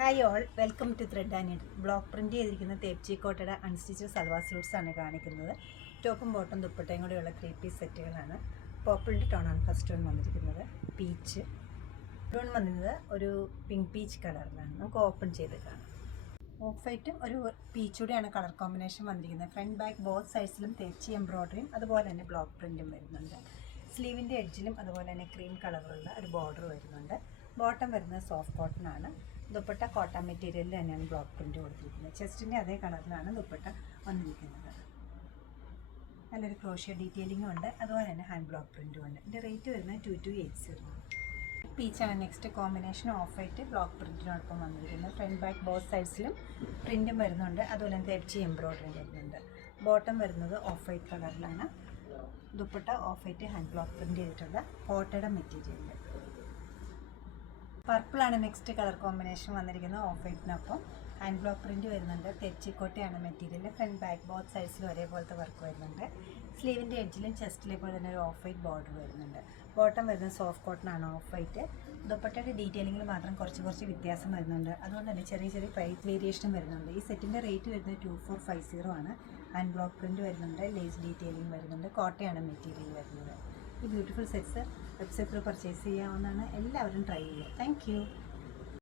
Hi all, welcome to thread and needle. Block print ചെയ്തിരിക്കുന്ന തേപ്ചിക്കോട്ടയുടെ unstitched salwar സ്യൂട്ട്സാണ് കാണിക്കുന്നത്. ടോപ്പും ബോട്ടും ദുപ്പട്ടയും കൂടെയുള്ള 3 പീസ് സെറ്റുകളാണ്. പോപ്പിളിൻ്റെ ടോണാണ് ഫസ്റ്റ് വൺ വന്നിരിക്കുന്നത്. പീച്ച് ടോൺ വന്നിരുന്നത് ഒരു പിങ്ക് പീച്ച് കളറിലാണ്. നമുക്ക് ഓപ്പൺ ചെയ്ത് കാണാം. ഓഫ് വൈറ്റും ഒരു പീച്ചൂടെയാണ് കളർ കോമ്പിനേഷൻ വന്നിരിക്കുന്നത്. ഫ്രണ്ട് ബാക്ക് ബോത്ത് സൈഡ്സിലും തേച്ചി എംബ്രോയ്ഡറിയും അതുപോലെ തന്നെ ബ്ലോക്ക് പ്രിൻറ്റും വരുന്നുണ്ട്. സ്ലീവിൻ്റെ എഡ്ജിലും അതുപോലെ തന്നെ ക്രീം കളറുള്ള ഒരു ബോർഡർ വരുന്നുണ്ട്. ബോട്ടം വരുന്നത് സോഫ്റ്റ് കോട്ടൺ ആണ്. ദുപ്പട്ട കോട്ടൺ മെറ്റീരിയലിൽ തന്നെയാണ് ബ്ലോക്ക് പ്രിൻറ്റ് കൊടുത്തിരിക്കുന്നത്. ചെസ്റ്റിൻ്റെ അതേ കളറിലാണ് ദുപ്പട്ട വന്നിരിക്കുന്നത്. നല്ലൊരു ക്രോഷ്യ ഡീറ്റെയിലിംഗും ഉണ്ട്, അതുപോലെ തന്നെ ഹാൻഡ് ബ്ലോക്ക് പ്രിൻറ്റും ഉണ്ട്. ഇതിൻ്റെ റേറ്റ് വരുന്നത് 2280. പീച്ചാണ് next combination. Off white block പ്രിൻറ്റിനോടൊപ്പം വന്നിരിക്കുന്നത്. ഫ്രണ്ട് ബാക്ക് ബോത്ത് സൈഡ്സിലും പ്രിൻറ്റും വരുന്നുണ്ട്, അതുപോലെ തന്നെ തെപ്ചി എംബ്രോയ്ഡറി വരുന്നുണ്ട്. ബോട്ടം വരുന്നത് ഓഫ് വൈറ്റ് കളറിലാണ്. Dupatta off white hand block print ചെയ്തിട്ടുള്ള കോട്ടയുടെ മെറ്റീരിയൽ. പർപ്പിളാണ് നെക്സ്റ്റ് കളർ കോമ്പിനേഷൻ വന്നിരിക്കുന്നത്. ഓഫ് വൈറ്റിനൊപ്പം ഹാൻഡ് ബ്ലോക്ക് പ്രിൻറ്റ് വരുന്നുണ്ട്. തെച്ചിക്കോട്ടയാണ് മെറ്റീരിയൽ. ഫ്രണ്ട് ബാക്ക് ബോത്ത് സൈഡ്സിലും ഒരേപോലത്തെ വർക്ക് വരുന്നുണ്ട്. സ്ലീവിൻ്റെ എഡ്ജിലും ചെസ്റ്റിലെ പോലെ തന്നെ ഒരു ഓഫ് വൈറ്റ് ബോർഡർ വരുന്നുണ്ട്. ബോട്ടം വരുന്നത് സോഫ്റ്റ് കോട്ടൺ ആണ്, ഓഫ് വൈറ്റ്. ദുപ്പട്ടയുടെ ഡീറ്റെയിലിംഗിൽ മാത്രം കുറച്ച് വ്യത്യാസം വരുന്നുണ്ട്, അതുകൊണ്ട് തന്നെ ചെറിയ പ്രൈസ് വേരിയേഷനും വരുന്നുണ്ട്. ഈ സെറ്റിൻ്റെ റേറ്റ് വരുന്നത് 2450 ആണ്. ഹാൻഡ് ബ്ലോക്ക് പ്രിൻറ്റ് വരുന്നുണ്ട്, ലേസ് ഡീറ്റെയിലിംഗ് വരുന്നുണ്ട്, കോട്ടയാണ് മെറ്റീരിയൽ വരുന്നത്. ഈ ബ്യൂട്ടിഫുൾ സെറ്റ്സ് വെബ്സൈറ്റിൽ പർച്ചേസ് ചെയ്യാവുന്നതാണ്. എല്ലാവരും ട്രൈ ചെയ്യുക. താങ്ക്